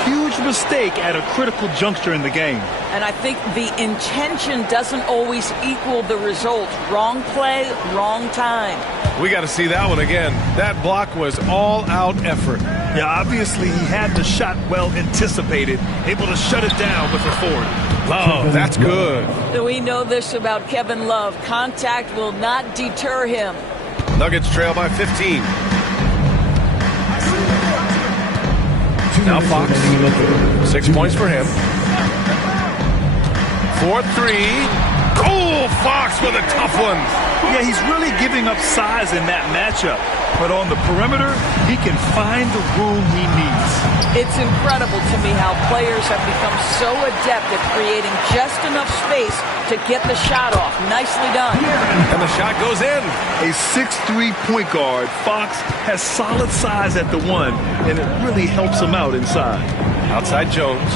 Huge mistake at a critical juncture in the game. And I think the intention doesn't always equal the result. Wrong play, wrong time. We got to see that one again. That block was all-out effort. Yeah, obviously he had the shot well anticipated, able to shut it down with authority. Love, that's good. We know this about Kevin Love. Contact will not deter him. Nuggets trail by 15. Now Fox. 6 points for him. 4-3. Oh, Fox with a tough one. Yeah, he's really giving up size in that matchup. But on the perimeter, he can find the room he needs. It's incredible to me how players have become so adept at creating just enough space to get the shot off. Nicely done. And the shot goes in. A 6'3" point guard, Fox has solid size at the one, and it really helps him out inside. Outside Jones.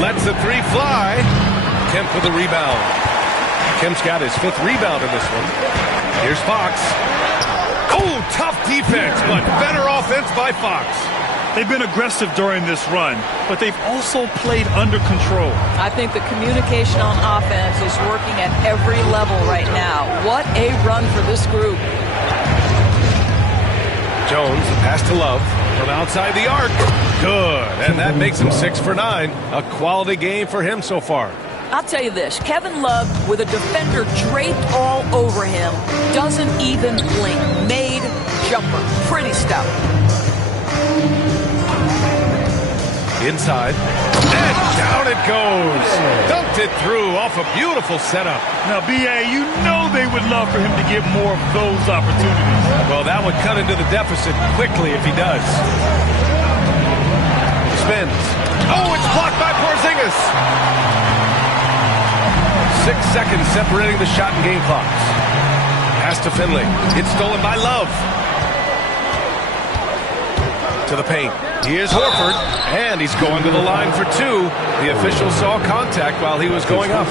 Lets the three fly. Kemp with the rebound. Kemp's got his 5th rebound in this one. Here's Fox. Oh, tough defense, but better offense by Fox. They've been aggressive during this run, but they've also played under control. I think the communication on offense is working at every level right now. What a run for this group. Jones, the pass to Love from outside the arc. Good, and that makes him 6 for 9. A quality game for him so far. I'll tell you this, Kevin Love, with a defender draped all over him, doesn't even blink. Made jumper. Pretty stuff. Inside, and down it goes. Dunked it through off a beautiful setup. Now, B.A., you know they would love for him to get more of those opportunities. Well, that would cut into the deficit quickly if he does. Spins. Oh, it's blocked by Porzingis. 6 seconds separating the shot and game clocks. Pass to Finley. It's stolen by Love. To the paint. Here's Horford, and he's going to the line for 2. The official saw contact while he was going up.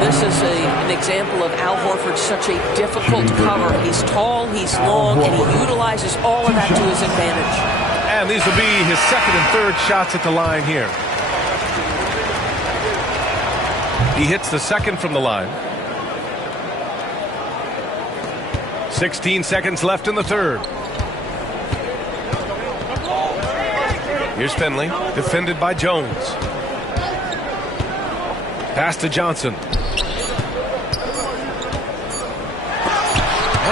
This is an example of Al Horford, such a difficult cover. He's tall, he's long, and he utilizes all of that to his advantage. And these will be his 2nd and 3rd shots at the line here. He hits the 2nd from the line. 16 seconds left in the 3rd. Here's Finley, defended by Jones. Pass to Johnson.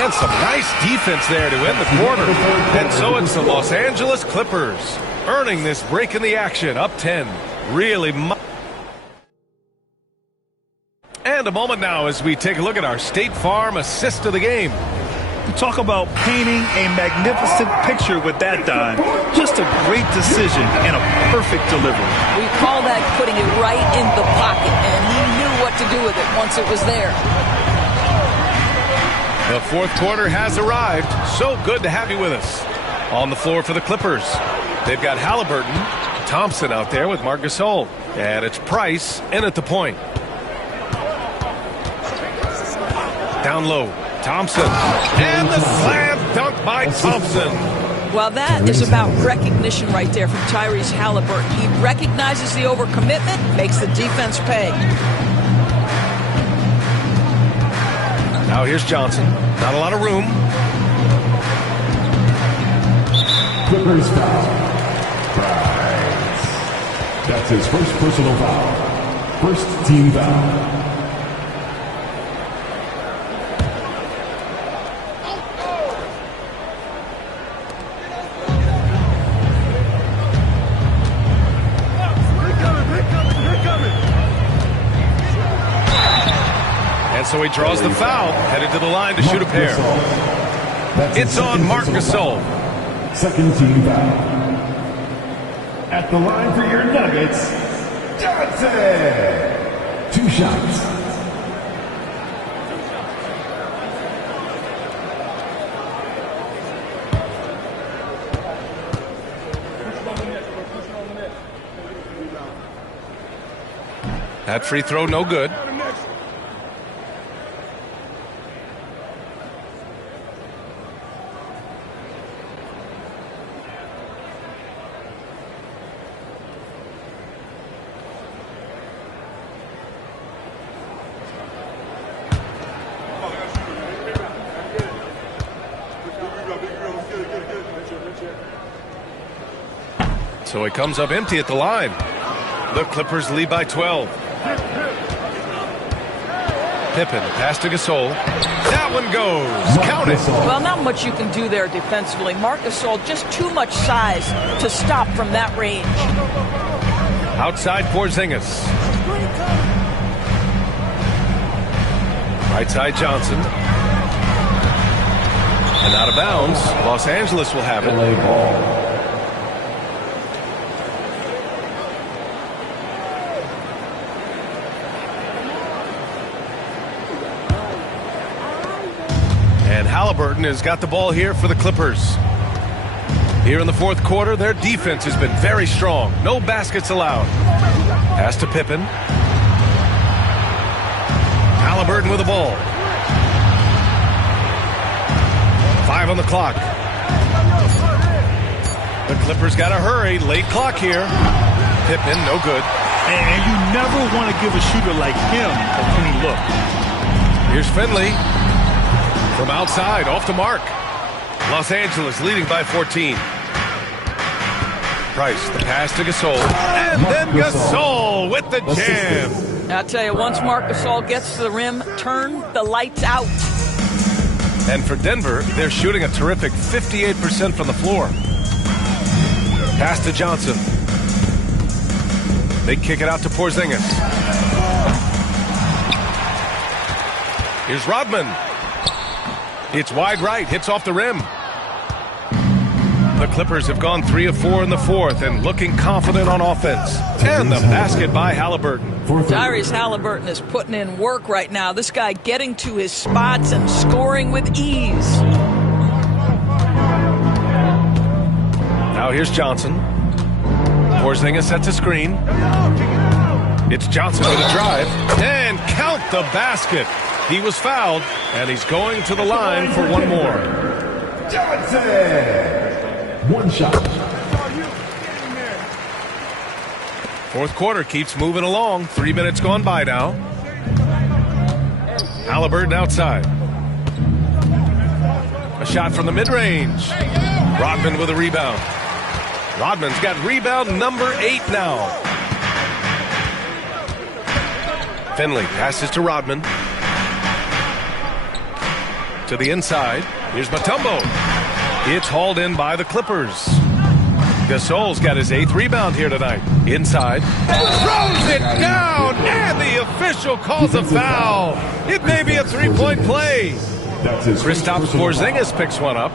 And some nice defense there to end the quarter. And so it's the Los Angeles Clippers earning this break in the action, up 10. Really. And a moment now as we take a look at our State Farm assist of the game. Talk about painting a magnificent picture with that dime. Just a great decision and a perfect delivery. We call that putting it right in the pocket, and he knew what to do with it once it was there. The 4th quarter has arrived. So good to have you with us. On the floor for the Clippers, they've got Halliburton, Thompson out there with Marc Gasol, and it's Price in at the point. Down low. Thompson, and the slam dunk by Thompson. Well, that is about recognition right there from Tyrese Halliburton. He recognizes the overcommitment, makes the defense pay. Now here's Johnson. Not a lot of room. Clippers foul. Price. That's his first personal foul. First team foul. So he draws the foul, headed to the line to shoot a pair. It's on Marc Gasol. 2nd team foul. At the line for your Nuggets, Johnson. 2 shots. That free throw no good. So he comes up empty at the line. The Clippers lead by 12. Pippen, pass to Gasol. That one goes. Count it. Well, not much you can do there defensively. Marc Gasol, just too much size to stop from that range. Outside Porzingis. Right side Johnson. And out of bounds. Los Angeles will have it. LA ball. And Halliburton has got the ball here for the Clippers. Here in the fourth quarter, their defense has been very strong. No baskets allowed. Pass to Pippen. Halliburton with the ball. 5 on the clock. The Clippers got to hurry. Late clock here. Pippen, no good. And you never want to give a shooter like him a clean look. Here's Finley. From outside, off to Mark. Los Angeles leading by 14. Price, the pass to Gasol. And then Gasol with the jam. I'll tell you, once Marc Gasol gets to the rim, turn the lights out. And for Denver, they're shooting a terrific 58% from the floor. Pass to Johnson. They kick it out to Porzingis. Here's Rodman. It's wide right, hits off the rim. The Clippers have gone 3 of 4 in the fourth and looking confident on offense. And the basket by Halliburton. Tyrese Halliburton is putting in work right now. This guy getting to his spots and scoring with ease. Now here's Johnson. Porzingis sets a screen. It's Johnson with a drive. And count the basket. He was fouled, and he's going to the line for one more. Johnson! One shot. Fourth quarter keeps moving along. 3 minutes gone by now. Halliburton outside. A shot from the mid-range. Rodman with a rebound. Rodman's got rebound number 8 now. Finley passes to Rodman. To the inside. Here's Mutombo. It's hauled in by the Clippers. Gasol's got his 8th rebound here tonight. Inside. Throws it down, and the official calls a foul. It may be a 3-point play. Kristaps Porzingis picks one up.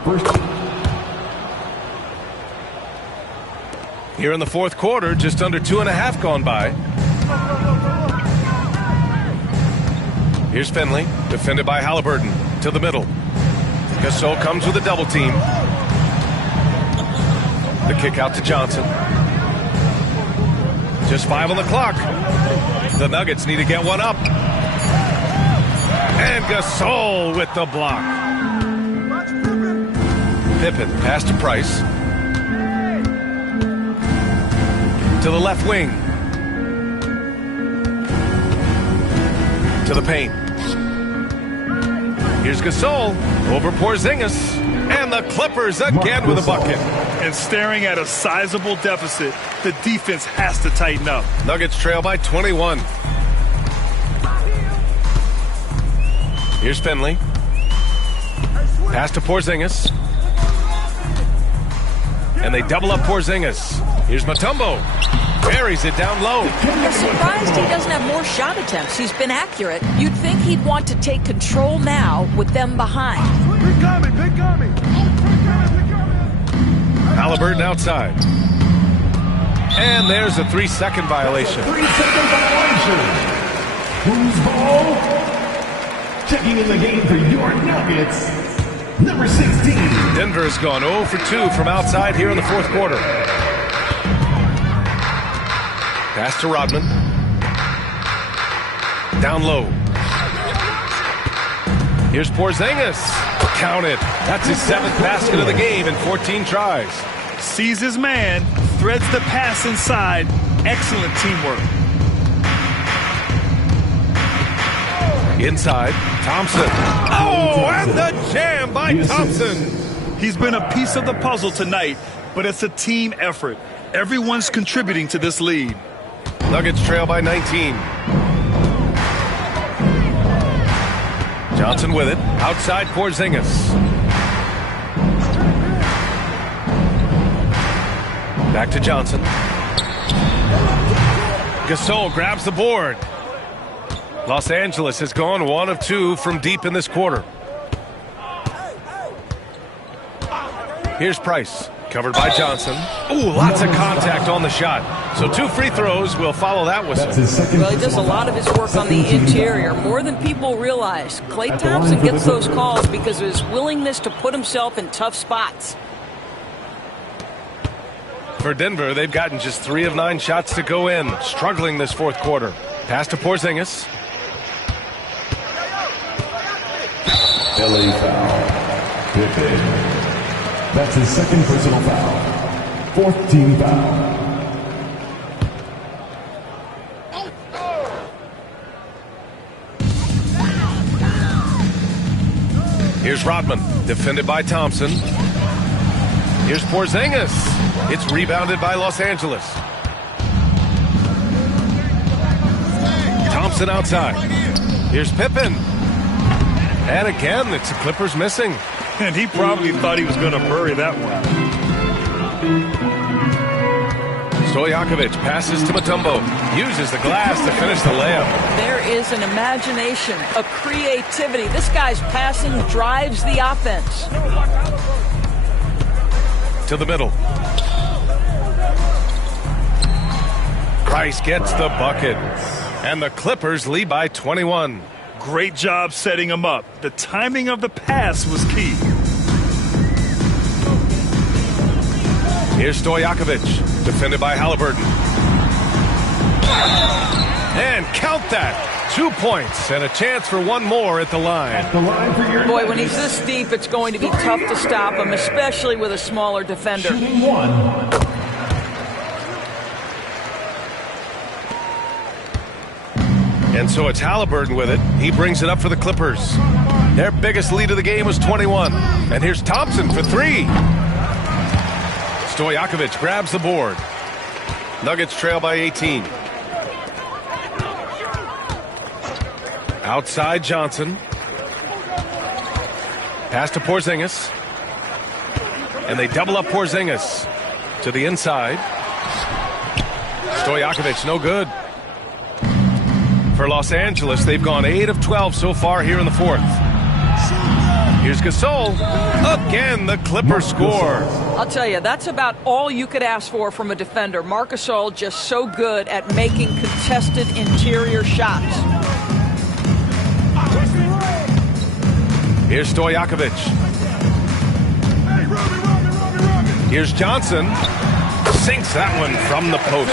Here in the fourth quarter, just under 2.5 gone by. Here's Finley, defended by Halliburton. To the middle. Gasol comes with a double team. The kick out to Johnson. Just 5 on the clock. The Nuggets need to get one up. And Gasol with the block. Pippen, pass to Price. To the left wing. To the paint. Here's Gasol over Porzingis. And the Clippers again with a bucket. And staring at a sizable deficit, the defense has to tighten up. Nuggets trail by 21. Here's Finley. Pass to Porzingis. And they double up Porzingis. Here's Mutombo. Buries it down low. I'm surprised he doesn't have more shot attempts. He's been accurate. You'd think he'd want to take control now with them behind. Halliburton outside. And there's a 3-second violation. 3-second violation. Who's ball? Checking in the game for your Nuggets. Number 16. Denver has gone 0 for 2 from outside here in the fourth quarter. Pass to Rodman. Down low. Here's Porzingis. Count it. That's his 7th basket of the game in 14 tries. Sees his man, threads the pass inside. Excellent teamwork. Inside, Thompson. Oh, and the jam by Thompson. He's been a piece of the puzzle tonight, but it's a team effort. Everyone's contributing to this lead. Nuggets trail by 19. Johnson with it. Outside Porzingis. Back to Johnson. Gasol grabs the board. Los Angeles has gone 1 of 2 from deep in this quarter. Here's Price. Covered by Johnson. Ooh, lots of contact on the shot. So 2 free throws will follow that whistle. Well, he does a lot of his work on the interior, more than people realize. Klay Thompson gets those calls because of his willingness to put himself in tough spots. For Denver, they've gotten just 3 of 9 shots to go in. Struggling this fourth quarter. Pass to Porzingis. LA foul. Pippen. That's his second personal foul. 4th team foul. Here's Rodman, defended by Thompson. Here's Porzingis. It's rebounded by Los Angeles. Thompson outside. Here's Pippen. And again, it's the Clippers missing. And he probably thought he was going to bury that one. Stojakovic passes to Mutombo. Uses the glass to finish the layup. There is an imagination, a creativity. This guy's passing drives the offense. To the middle. Price gets the bucket. And the Clippers lead by 21. Great job setting him up. The timing of the pass was key. Here's Stojakovic, defended by Halliburton. And count that. 2 points and a chance for one more at the line. Boy, when he's this deep, it's going to be tough to stop him, especially with a smaller defender. Shooting 1. And so it's Halliburton with it. He brings it up for the Clippers. Their biggest lead of the game was 21. And here's Thompson for 3. Stojakovic grabs the board. Nuggets trail by 18. Outside Johnson. Pass to Porzingis. And they double up Porzingis to the inside. Stojakovic no good. For Los Angeles, they've gone 8 of 12 so far here in the fourth. Here's Gasol. Again, the Clippers score. I'll tell you, that's about all you could ask for from a defender. Marc Gasol just so good at making contested interior shots. Here's Stojakovic. Here's Johnson. Sinks that one from the post.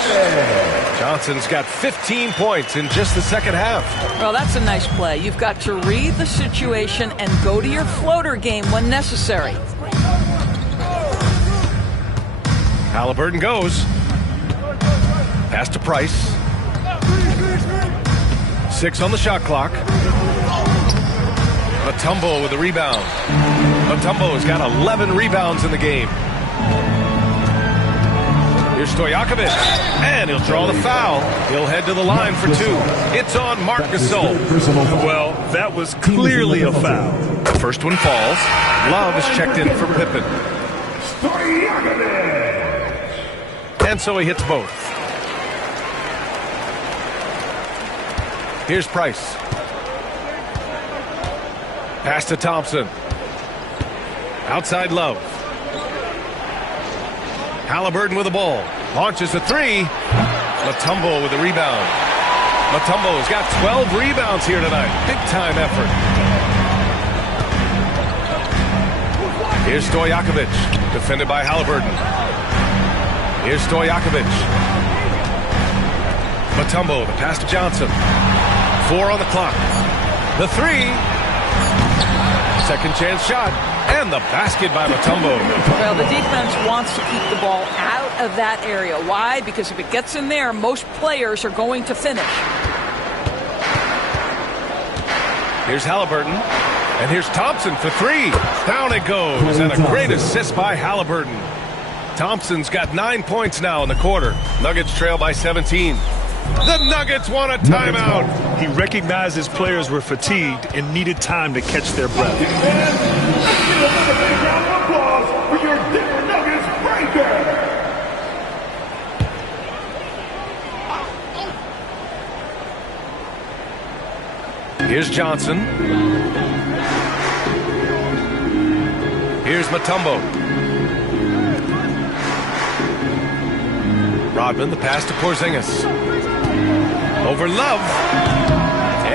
Johnson's got 15 points in just the second half. Well, that's a nice play. You've got to read the situation and go to your floater game when necessary. Halliburton goes. Pass to Price. 6 on the shot clock. Mutombo with the rebound. Mutombo's got 11 rebounds in the game. Here's Stojakovic, and he'll draw the foul. He'll head to the line for 2. It's on Marc Gasol. Well, that was clearly a foul. The first one falls. Love is checked in for Pippen. And so he hits both. Here's Price. Pass to Thompson. Outside Love. Halliburton with the ball. Launches a 3. Mutombo with the rebound. Mutombo's got 12 rebounds here tonight. Big time effort. Here's Stojakovic. Defended by Halliburton. Here's Stojakovic. Mutombo, the pass to Johnson. 4 on the clock. The 3. Second chance shot. And the basket by Mutombo. Well, the defense wants to keep the ball out of that area. Why? Because if it gets in there, most players are going to finish. Here's Halliburton. And here's Thompson for 3. Down it goes. And a great assist by Halliburton. Thompson's got 9 points now in the quarter. Nuggets trail by 17. The Nuggets want a timeout. He recognized his players were fatigued and needed time to catch their breath. Here's Johnson. Here's Mutombo. Rodman, the pass to Porzingis. Over Love.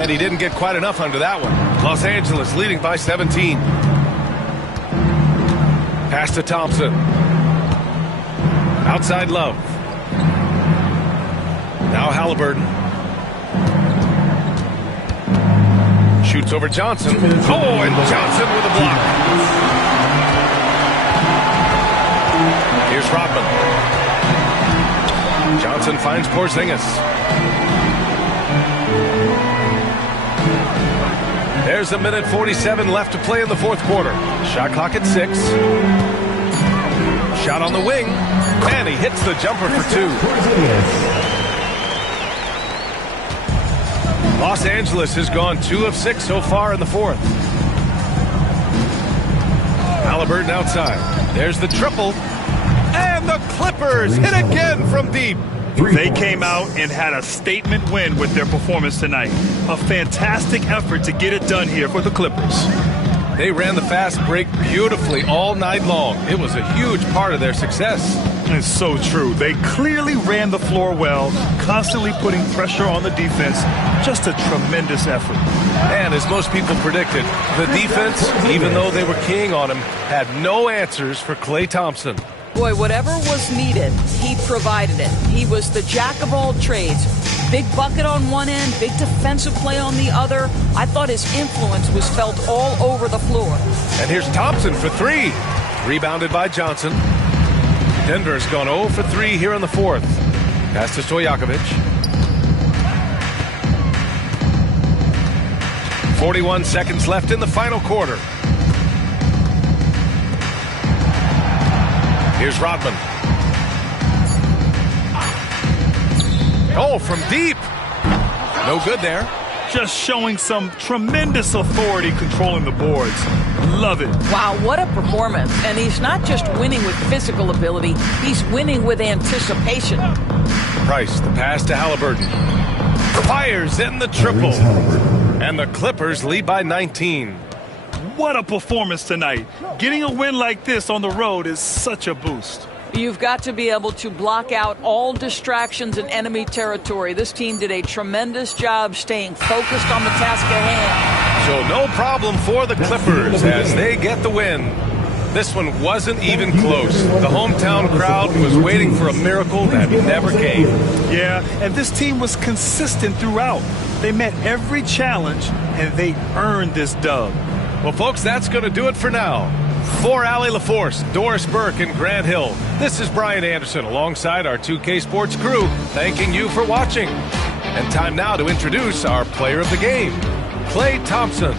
And he didn't get quite enough under that one. Los Angeles leading by 17. Pass to Thompson. Outside Love. Now Halliburton. Shoots over Johnson. Oh, and Johnson with a block. Here's Rodman. Johnson finds Porzingis. There's a minute 47 left to play in the fourth quarter. Shot clock at 6. Shot on the wing. And he hits the jumper for 2. Los Angeles has gone 2 of 6 so far in the fourth. Halliburton outside. There's the triple. And the Clippers hit again from deep. They came out and had a statement win with their performance tonight. A fantastic effort to get it done here for the Clippers. They ran the fast break beautifully all night long. It was a huge part of their success. It's so true. They clearly ran the floor well, constantly putting pressure on the defense. Just a tremendous effort. And as most people predicted, the defense, even though they were keying on him, had no answers for Klay Thompson. Boy, whatever was needed, he provided it. He was the jack of all trades. Big bucket on one end, big defensive play on the other. I thought his influence was felt all over the floor. And here's Thompson for 3. Rebounded by Johnson. Denver's gone 0 for 3 here in the fourth. Pass to Stojakovic. 41 seconds left in the final quarter. Here's Rodman. Oh, from deep. No good there. Just showing some tremendous authority controlling the boards. Love it. Wow, what a performance. And he's not just winning with physical ability, he's winning with anticipation. Price, the pass to Halliburton. Fires in the triple. And the Clippers lead by 19. What a performance tonight. Getting a win like this on the road is such a boost. You've got to be able to block out all distractions in enemy territory. This team did a tremendous job staying focused on the task at hand. So no problem for the Clippers as they get the win. This one wasn't even close. The hometown crowd was waiting for a miracle that never came. Yeah, and this team was consistent throughout. They met every challenge, and they earned this dub. Well, folks, that's going to do it for now. For Allie LaForce, Doris Burke, and Grant Hill, this is Brian Anderson alongside our 2K Sports crew, thanking you for watching. And time now to introduce our player of the game, Klay Thompson.